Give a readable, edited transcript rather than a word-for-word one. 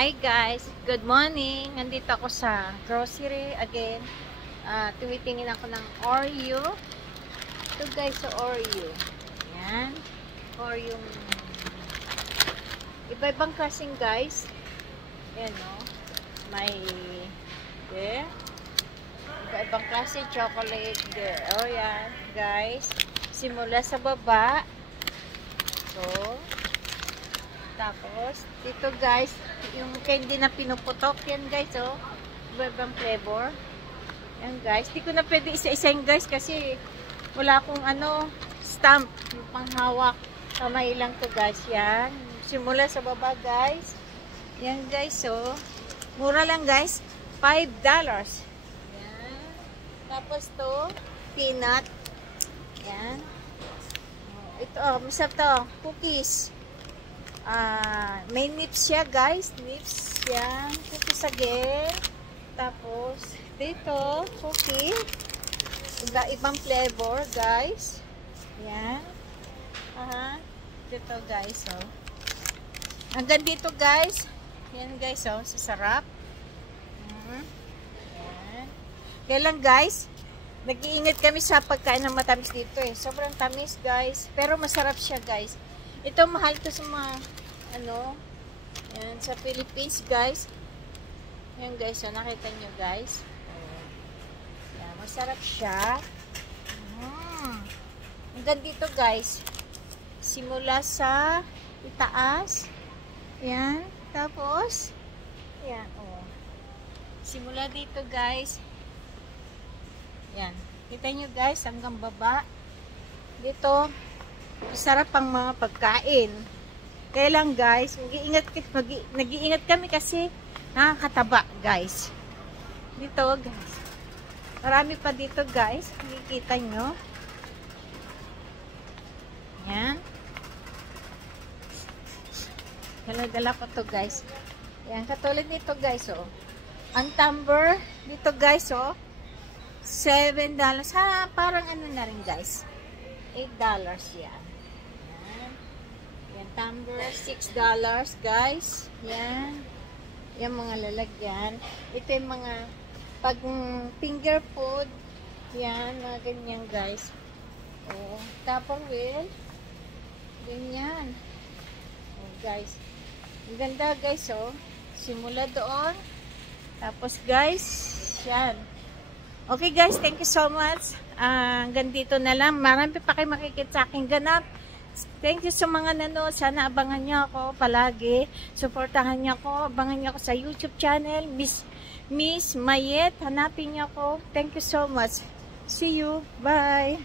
Hi guys, good morning. Nandito ako sa grocery again. Tumitingin ako ng Oreo. Ito guys, sa Oreo. Yan. Oreo. Iba-ibang klaseng guys. Yan o. May iba-ibang klase chocolate there. Oh yan guys. Simula sa baba. So, tapos, dito guys, yung candy na pinuputok, yan guys, oh. Iba-ibang flavor. Yan guys. Di ko na pwede isa-isahin guys kasi wala akong stamp. Yung panghawak. Kamay lang to guys. Yan. Simula sa baba guys. Yan guys, oh. Mura lang guys. $5. Yan. Tapos to, peanut. Yan. Ito, masarap to. Cookies. May nips siya guys, nips yan, cookies again. Tapos dito cookie, ibang flavor guys, yan. Dito guys, oh. Hanggang dito guys, yan guys, oh, sasarap. Yan. Kaya lang guys, nag-iingat kami sa pagkain ng matamis dito eh, sobrang tamis guys, pero masarap siya guys. Ito mahal to sa mga yan, sa Philippines guys. Yan guys, so nakita nyo guys. Yan, masarap siya. Hanggang dito guys. Simula sa itaas. Yan, tapos yan, oh. Simula dito guys. Yan, kita nyo guys, hanggang baba. Dito masarap ang mga pagkain. Kaya lang guys, nag-iingat kami kasi nakakataba guys. Dito guys. Marami pa dito guys. Nakikita nyo. Yan. Dala-dala ko to guys. Yan. Katulad nito guys, oh. Ang tumbler dito guys, oh. $7. Parang na rin guys. $8 yan. Yan, tumbler, $6 guys. Yan. Yan mga lalagyan. Ito yung mga pag finger food. Yan, mga ganyan guys. Oh, Tupperware. Ganyan. Oh, guys. Ang ganda guys, oh. Simula doon. Tapos guys, yan. Okay guys, thank you so much. Hanggang dito na lang. Marami pa kayo makikita sa aking ganap. Thank you sa mga nanood. Sana abangan niyo ako palagi. Suportahan niyo ako. Abangan niyo ako sa YouTube channel. Miss Mayet. Hanapin niyo ako. Thank you so much. See you. Bye.